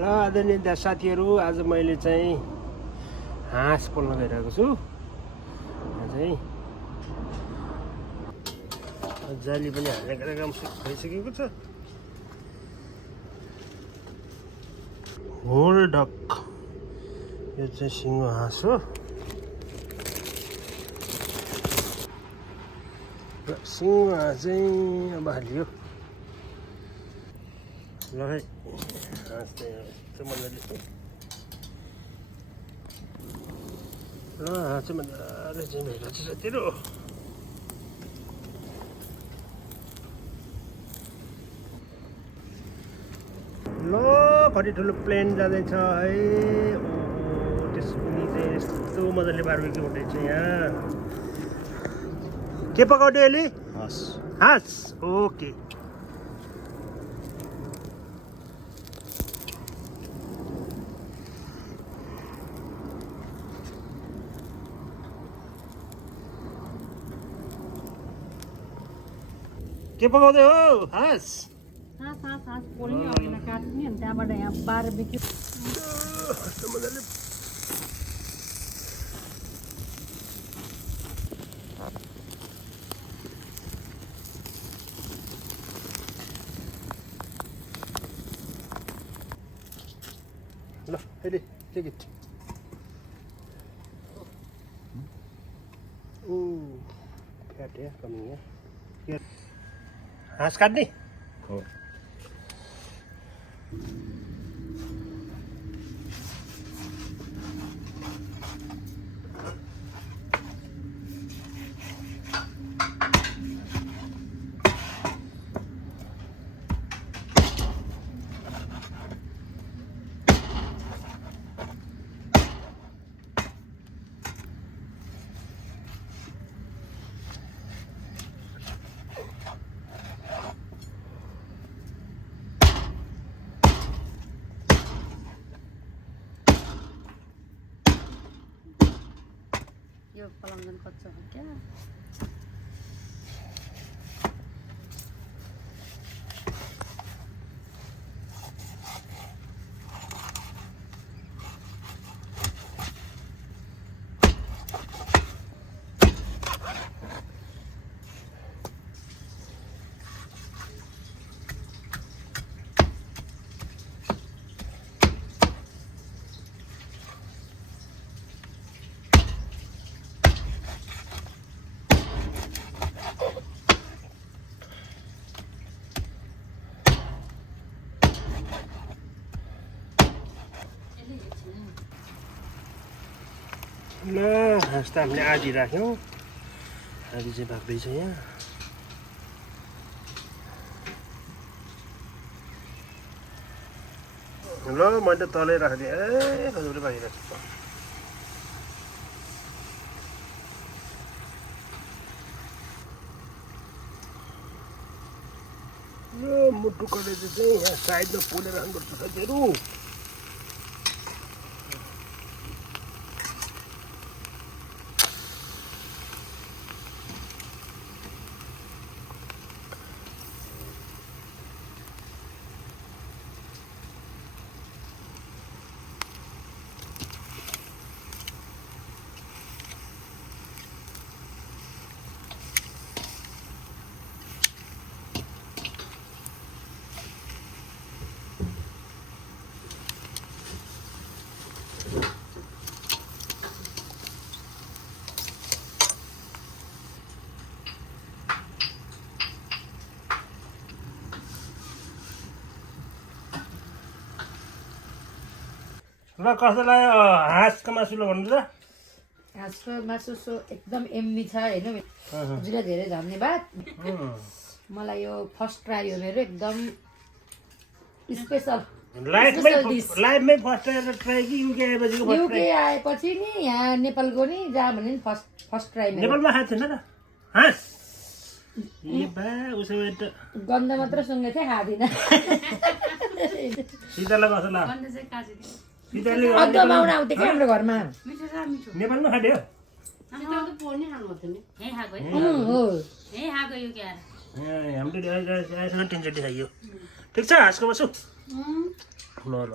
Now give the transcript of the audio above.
ल आदरणीय साथीहरू, आज मैले चाहिँ हाँस पोल्न गइरहेको छु। चाहिँ जाली पनि हालेर काम भइसकेको छ। होल डक, यो चाहिँ सिङ्गो हाँस हो। सिङ्गो हाँस चाहिँ अब हालियो। ल है, हाँस चाहिँ मजाले ल हाँस चाहिँ मजाले चाहिँ भइरहेको छ साथीहरू। ल कति ठुलो प्लेन जाँदैछ है। त्यसमुनि चाहिँ यस्तो मजाले बार्बेक्यू हुँदैछ यहाँ। के पकाउने अहिले? हाँस। हाँस, ओके। के पकाउँदै हो? हाँस हाँस पोल्ने अघिल्ला काट्ने अनि त्यहाँबाट यहाँ बार्बेक्यू मजाले। ल अहिले टेक इट। फ्याट है कमी है। हाँस काट्ने हो। यो पलङ्गन कच्चा हो क्या। ल हाँस त हामीले आधी राख्यौँ, आधी चाहिँ भाग्दैछ यहाँ। ल मैले त तलै राखिदिएँ। ए हजुरले भागिरहेको छ। यो मुटु कलेज चाहिँ यहाँ साइडमा पोलेर राख्नुपर्छ साथीहरू। ल कस्तो लाग्यो हाँसको मासु? ल भन्नु त। हाँसको मासु एकदम एम्मी छ होइन। हजुरलाई धेरै धन्यवाद। मलाई यो फर्स्ट ट्राई हो मेरो, एकदम स्पेसल लाइफमै फर्स्ट ट्राई कि युके आएपछि? युके आएपछि नि, यहाँ नेपालको नि जहाँ भने नि फर्स्ट ट्राई। नेपालमा खाएको थिएन त हाँस? ए बा उसो भए त गन्ध मात्र सुँगेको थिएँ, खाँदिनँ। सीतालाई कसो लाग्यो? अदुवा आउनु आउँथ्यो क्या हाम्रो घरमा। नेपालमा खाँट्यो? हाम्रो 3 चोटि खाइयो। ठिक छ हाँसको मासु। ल ल।